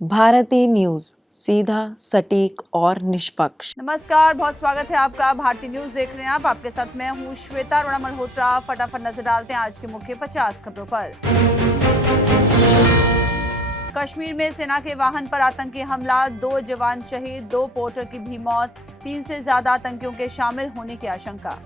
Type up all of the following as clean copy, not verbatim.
Bharti news, सीधा, सटीक और निष्पक्ष। नमस्कार, बहुत स्वागत है आपका। भारती न्यूज देख रहे हैं आप। आपके साथ मैं हूं श्वेता अरोड़ा मल्होत्रा। फटाफट नजर डालते हैं आज की मुख्य 50 खबरों पर। कश्मीर में सेना के वाहन पर आतंकी हमला, 2 जवान शहीद, 2 पोर्टर की भी मौत, 3 से ज्यादा आतंकियों के शामिल होने की आशंका।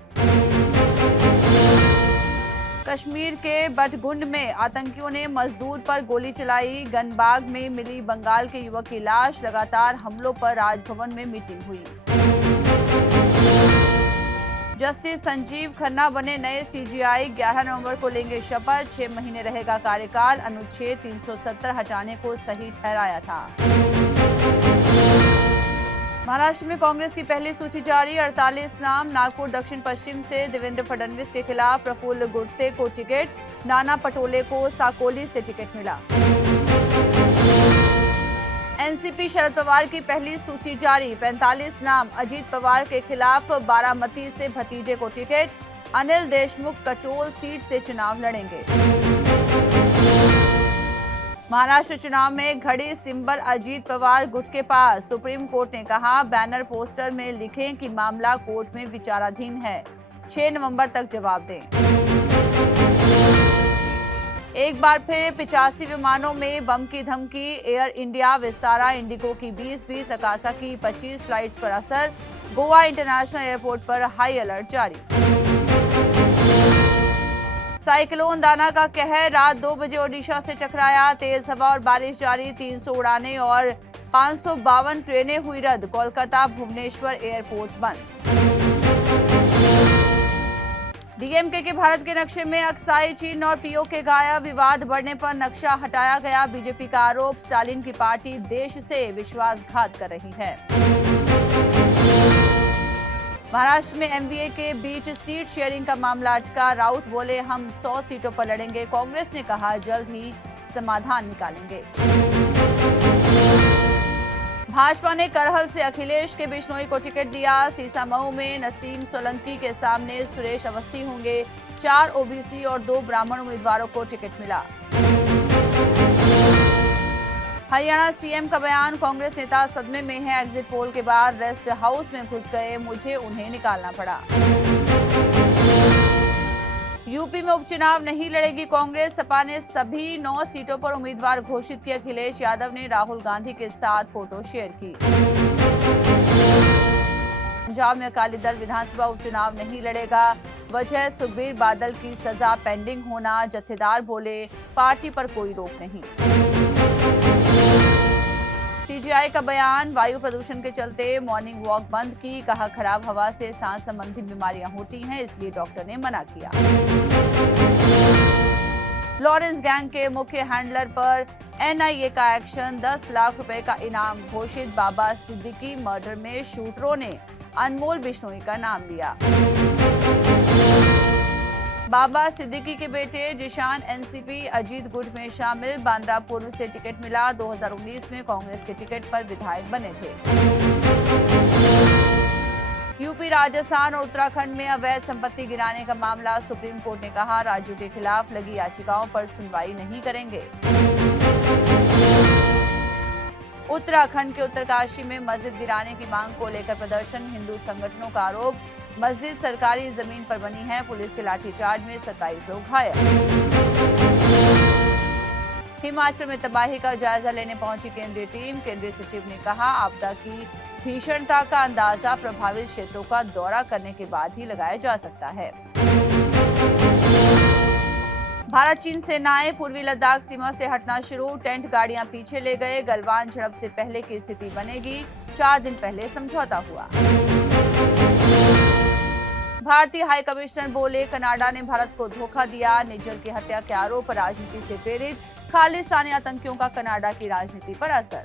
कश्मीर के बटगुंड में आतंकियों ने मजदूर पर गोली चलाई, गनबाग में मिली बंगाल के युवक की लाश। लगातार हमलों पर राजभवन में मीटिंग हुई। जस्टिस संजीव खन्ना बने नए सीजीआई, 11 नवंबर को लेंगे शपथ। 6 महीने रहेगा कार्यकाल। अनुच्छेद 370 हटाने को सही ठहराया था। महाराष्ट्र में कांग्रेस की पहली सूची जारी, 48 नाम। नागपुर दक्षिण पश्चिम से देवेंद्र फडणवीस के खिलाफ प्रफुल्ल गुट्टे को टिकट, नाना पटोले को साकोली से टिकट मिला। एनसीपी शरद पवार की पहली सूची जारी, 45 नाम। अजीत पवार के खिलाफ बारामती से भतीजे को टिकट, अनिल देशमुख कटोल सीट से चुनाव लड़ेंगे। महाराष्ट्र चुनाव में घड़ी सिंबल अजीत पवार गुट के पास। सुप्रीम कोर्ट ने कहा, बैनर पोस्टर में लिखें कि मामला कोर्ट में विचाराधीन है, 6 नवंबर तक जवाब दें। एक बार फिर 85 विमानों में बम की धमकी। एयर इंडिया, विस्तारा, इंडिगो की 20-20, अकासा की 25 फ्लाइट्स पर असर। गोवा इंटरनेशनल एयरपोर्ट पर हाई अलर्ट जारी। साइक्लोन दाना का कहर, रात 2 बजे ओडिशा से टकराया। तेज हवा और बारिश जारी, 300 उड़ानें और 552 ट्रेनें हुई रद्द। कोलकाता भुवनेश्वर एयरपोर्ट बंद। डीएमके के भारत के नक्शे में अक्साई, चीन और पीओके गायब। विवाद बढ़ने पर नक्शा हटाया गया। बीजेपी का आरोप, स्टालिन की पार्टी देश से विश्वासघात कर रही है। महाराष्ट्र में एमवीए के बीच सीट शेयरिंग का मामला अटका। राउत बोले, हम 100 सीटों पर लड़ेंगे। कांग्रेस ने कहा, जल्द ही समाधान निकालेंगे। भाजपा ने करहल से अखिलेश के बिश्नोई को टिकट दिया। सीसामऊ में नसीम सोलंकी के सामने सुरेश अवस्थी होंगे। 4 ओबीसी और 2 ब्राह्मण उम्मीदवारों को टिकट मिला। हरियाणा सीएम का बयान, कांग्रेस नेता सदमे में है। एग्जिट पोल के बाद रेस्ट हाउस में घुस गए, मुझे उन्हें निकालना पड़ा। यूपी में उपचुनाव नहीं लड़ेगी कांग्रेस। सपा ने सभी 9 सीटों पर उम्मीदवार घोषित किए। अखिलेश यादव ने राहुल गांधी के साथ फोटो शेयर की। पंजाब में अकाली दल विधानसभा उपचुनाव नहीं लड़ेगा। वजह सुखबीर बादल की सजा पेंडिंग होना। जत्थेदार बोले, पार्टी पर कोई रोक नहीं। सीजीआई का बयान, वायु प्रदूषण के चलते मॉर्निंग वॉक बंद की। कहा, खराब हवा से सांस संबंधी बीमारियां होती हैं, इसलिए डॉक्टर ने मना किया। लॉरेंस गैंग के मुख्य हैंडलर पर एनआईए का एक्शन, 10 लाख रुपए का इनाम घोषित। बाबा सिद्दीकी मर्डर में शूटरों ने अनमोल बिश्नोई का नाम लिया। बाबा सिद्दीकी के बेटे जिशान एनसीपी अजीत गुट में शामिल। बांद्रा पूर्व से टिकट मिला। 2019 में कांग्रेस के टिकट पर विधायक बने थे। यूपी, राजस्थान और उत्तराखंड में अवैध संपत्ति गिराने का मामला। सुप्रीम कोर्ट ने कहा, राज्यों के खिलाफ लगी याचिकाओं पर सुनवाई नहीं करेंगे। उत्तराखंड के उत्तरकाशी में मस्जिद गिराने की मांग को लेकर प्रदर्शन। हिंदू संगठनों का आरोप, मस्जिद सरकारी जमीन पर बनी है। पुलिस के लाठीचार्ज में 27 लोग घायल। हिमाचल में तबाही का जायजा लेने पहुंची केंद्रीय टीम। केंद्रीय सचिव ने कहा, आपदा की भीषणता का अंदाजा प्रभावित क्षेत्रों का दौरा करने के बाद ही लगाया जा सकता है। भारत चीन सेनाएं पूर्वी लद्दाख सीमा से हटना शुरू। टेंट गाड़ियां पीछे ले गए। गलवान झड़प से पहले की स्थिति बनेगी। 4 दिन पहले समझौता हुआ। भारतीय हाई कमिश्नर बोले, कनाडा ने भारत को धोखा दिया। निज्जर की हत्या के आरोप राजनीति से प्रेरित। खालिस्तानी आतंकियों का कनाडा की राजनीति पर असर।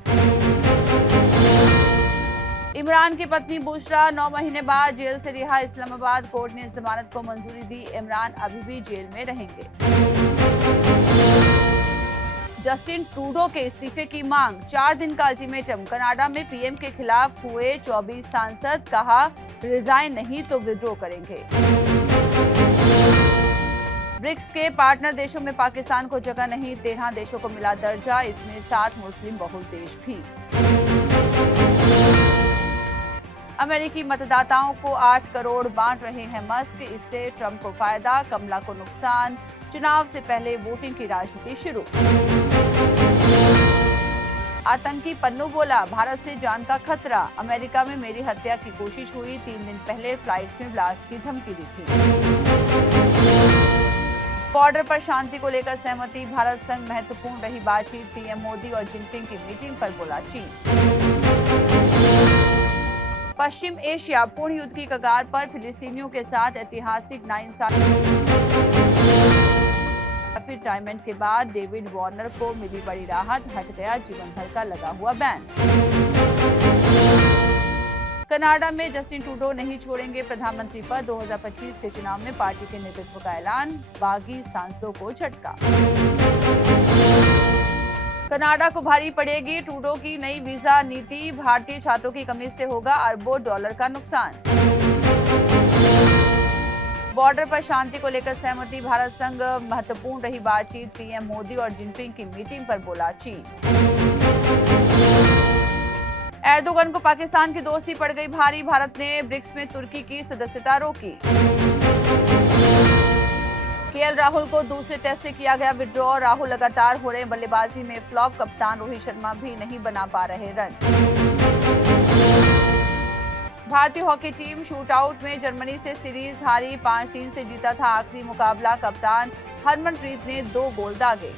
इमरान की पत्नी बुशरा 9 महीने बाद जेल से रिहा। इस्लामाबाद कोर्ट ने जमानत को मंजूरी दी। इमरान अभी भी जेल में रहेंगे। जस्टिन ट्रूडो के इस्तीफे की मांग, 4 दिन का अल्टीमेटम। कनाडा में पीएम के खिलाफ हुए 24 सांसद, कहा रिजाइन नहीं तो विद्रोह करेंगे। ब्रिक्स के पार्टनर देशों में पाकिस्तान को जगह नहीं, 13 देशों को मिला दर्जा, इसमें 7 मुस्लिम बहुल देश भी। अमेरिकी मतदाताओं को 8 करोड़ बांट रहे हैं मस्क, इससे ट्रंप को फायदा, कमला को नुकसान, चुनाव से पहले वोटिंग की राजनीति शुरू। आतंकी पन्नू बोला, भारत से जान का खतरा, अमेरिका में मेरी हत्या की कोशिश हुई, 3 दिन पहले फ्लाइट्स में ब्लास्ट की धमकी दी थी। बॉर्डर पर शांति को लेकर सहमति, भारत संग महत्वपूर्ण रही बातचीत, पीएम मोदी और जिनपिंग की मीटिंग पर बोला चीन। पश्चिम एशिया पूर्ण युद्ध की कगार पर, फिलिस्तीनियों के साथ ऐतिहासिक नाइंसाफी। रिटायरमेंट के बाद डेविड वार्नर को मिली बड़ी राहत, हट गया जीवन भर का लगा हुआ बैन। कनाडा में जस्टिन ट्रूडो नहीं छोड़ेंगे प्रधानमंत्री पद, 2025 के चुनाव में पार्टी के नेतृत्व का ऐलान, बागी सांसदों को झटका। कनाडा को भारी पड़ेगी ट्रूडो की नई वीजा नीति, भारतीय छात्रों की कमी से होगा अरबों डॉलर का नुकसान। बॉर्डर पर शांति को लेकर सहमति, भारत संग महत्वपूर्ण रही बातचीत, पीएम मोदी और जिनपिंग की मीटिंग पर बोला चीन। एर्दोगन को पाकिस्तान की दोस्ती पड़ गई भारी, भारत ने ब्रिक्स में तुर्की की सदस्यता रोकी। केएल राहुल को दूसरे टेस्ट से किया गया विड्रॉ, राहुल लगातार हो रहे बल्लेबाजी में फ्लॉप, कप्तान रोहित शर्मा भी नहीं बना पा रहे रन। भारतीय हॉकी टीम शूटआउट में जर्मनी से सीरीज हारी, 5-3 से जीता था आखिरी मुकाबला, कप्तान हरमनप्रीत ने 2 गोल दागे।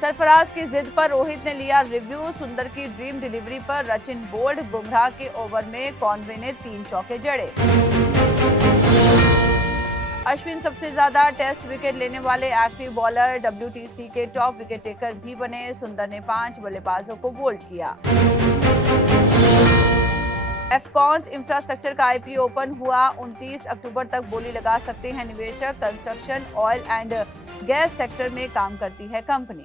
सरफराज की जिद पर रोहित ने लिया रिव्यू, सुंदर की ड्रीम डिलीवरी पर सचिन बोल्ड, बुमराह के ओवर में कॉनवे ने 3 चौके जड़े। अश्विन सबसे ज्यादा टेस्ट विकेट लेने वाले एक्टिव बॉलर, WTC के टॉप विकेट टेकर भी बने, सुंदर ने 5 बल्लेबाजों को बोल्ड किया। एफकॉन्स इंफ्रास्ट्रक्चर का IPO ओपन हुआ, 29 अक्टूबर तक बोली लगा सकते हैं निवेशक, construction, oil and gas sector में काम करती है कंपनी।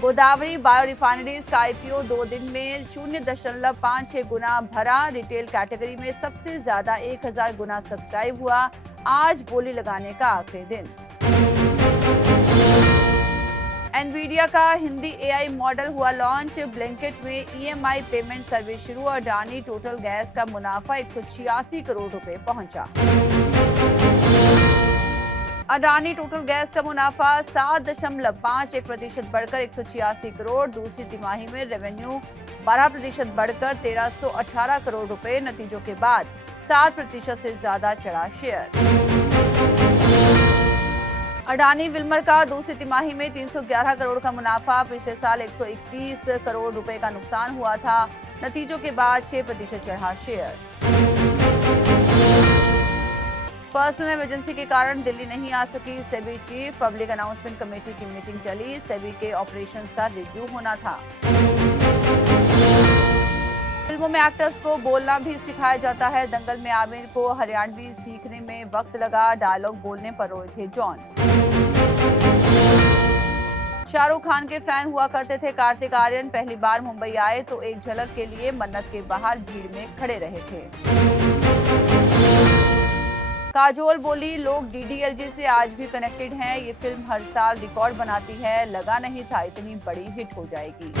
गोदावरी बायो रिफाइनरीज का IPO 2 दिन में 0.56 गुना भरा, रिटेल कैटेगरी में सबसे ज्यादा 1000 गुना सब्सक्राइब हुआ, आज बोली लगाने का आखिरी दिन। एनवीडिया का हिंदी AI मॉडल हुआ लॉन्च, ब्लिंकिट में EMI पेमेंट सर्विस शुरू, और अडानी टोटल गैस का मुनाफा 186 करोड़ रुपए पहुंचा। अडानी टोटल गैस का मुनाफा 7.51% बढ़कर 186 करोड़, दूसरी तिमाही में रेवेन्यू 12% बढ़कर 1318 करोड़ रुपए, नतीजों के बाद 7% से ज्यादा चढ़ा शेयर। अडानी विल्मर का दूसरी तिमाही में 311 करोड़ का मुनाफा, पिछले साल 131 करोड़ रुपए का नुकसान हुआ था, नतीजों के बाद 6% चढ़ा शेयर। पर्सनल इमरजेंसी के कारण दिल्ली नहीं आ सकी SEBI chief, public announcement committee की मीटिंग टली, सेबी के ऑपरेशंस का रिव्यू होना था। फिल्मों में एक्टर्स को बोलना भी सिखाया जाता है, दंगल में आमिर को हरियाणवी सीखने में वक्त लगा, डायलॉग बोलने पर रोए थे जॉन। शाहरुख खान के फैन हुआ करते थे कार्तिक आर्यन, पहली बार मुंबई आए तो एक झलक के लिए मन्नत के बाहर भीड़ में खड़े रहे थे। काजोल बोली, लोग DDLJ से आज भी कनेक्टेड हैं, ये फिल्म हर साल रिकॉर्ड बनाती है, लगा नहीं था इतनी बड़ी हिट हो जाएगी।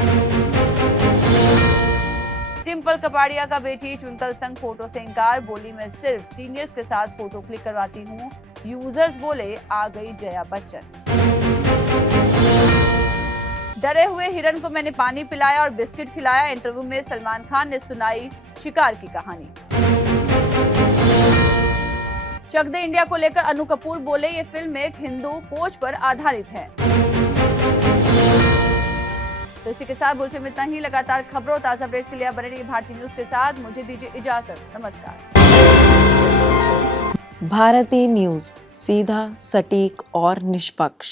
डिम्पल कपाड़िया का बेटी ट्विंकल संग फोटो से इंकार, बोली मैं सिर्फ सीनियर्स के साथ फोटो क्लिक करवाती हूँ, यूजर्स बोले आ गई जया बच्चन। डरे हुए हिरन को मैंने पानी पिलाया और बिस्किट खिलाया, इंटरव्यू में सलमान खान ने सुनाई शिकार की कहानी। चक दे इंडिया को लेकर अनु कपूर बोले, ये फिल्म एक हिंदू कोच पर आधारित है। तो इसी के साथ बुलेटिन में इतना ही, लगातार खबरों और ताजा अपडेट्स के लिए बने रहिए भारतीय न्यूज के साथ, मुझे दीजिए इजाजत, नमस्कार। भारतीय न्यूज, सीधा, सटीक और निष्पक्ष।